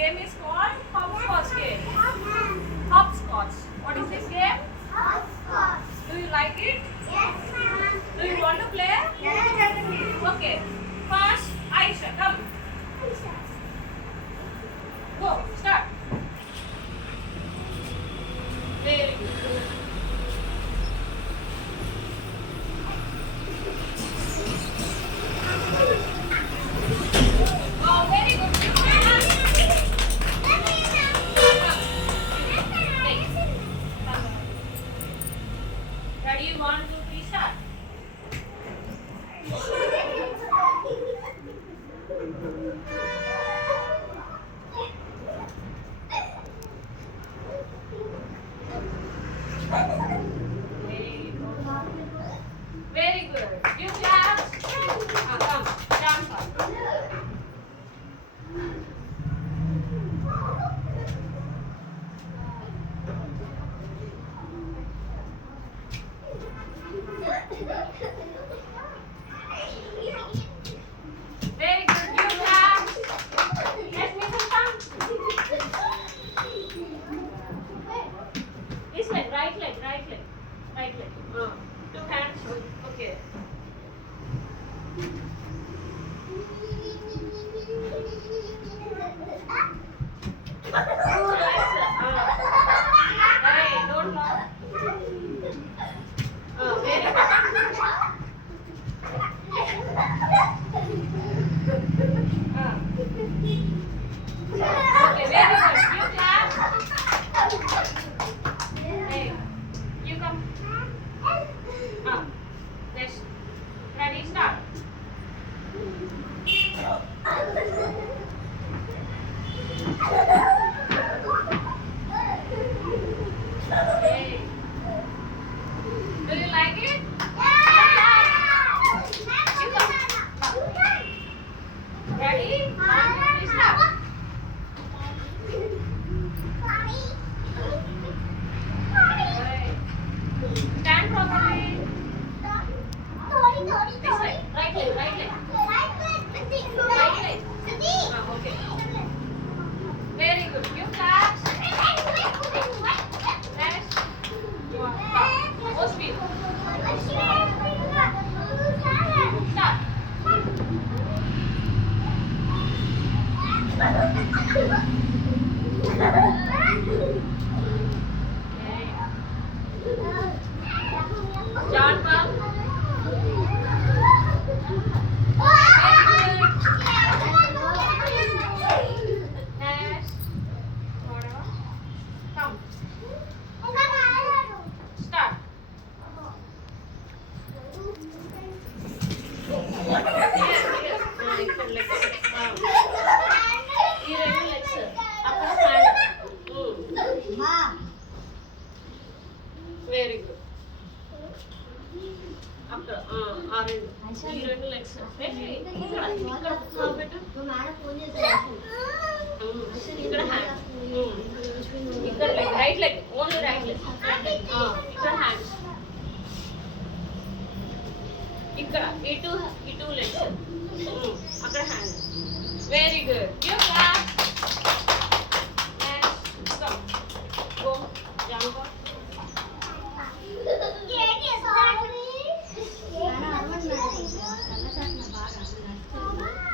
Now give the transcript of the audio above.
game is called hopscotch game. Hopscotch. What is this game? Hopscotch. Do you like it? Yes, ma'am. Do you want to play? Yes. Okay. First, Aisha, come. Go. Start. Very good. Oh, very good. Ready? 1, 2, 3, start. Very good. Very good. You clap. Come. Jump up. Very good. You clap. Let me some fun. This leg, right leg, right leg, right leg. 2 hands. Okay. Two legs. Hey, don't laugh. Very good. Okay, very good. You clap. Hey, you come. Let's ready, start. Hey. Do you like it? You come. Ready? 1, 2, 3, start. Hey. Stand properly. This way. Right leg, right leg. Right leg. Okay. Very good. You clap. Next. Go speed. Start. Okay. Jump up. Next. Come. Start. ఈ రెండు legs అక్కడ hand. Very good. అక్కడ ఆ రెండు ఈ రెండు legs పెట్టి ఇక్కడ ఇక్కడ పెట్టు. ఇక్కడ హ్యాండ్. ఇక్కడ leg, right leg, only right leg. ఇక్కడ హ్యాండ్స్. ఇక్కడ ఈ 2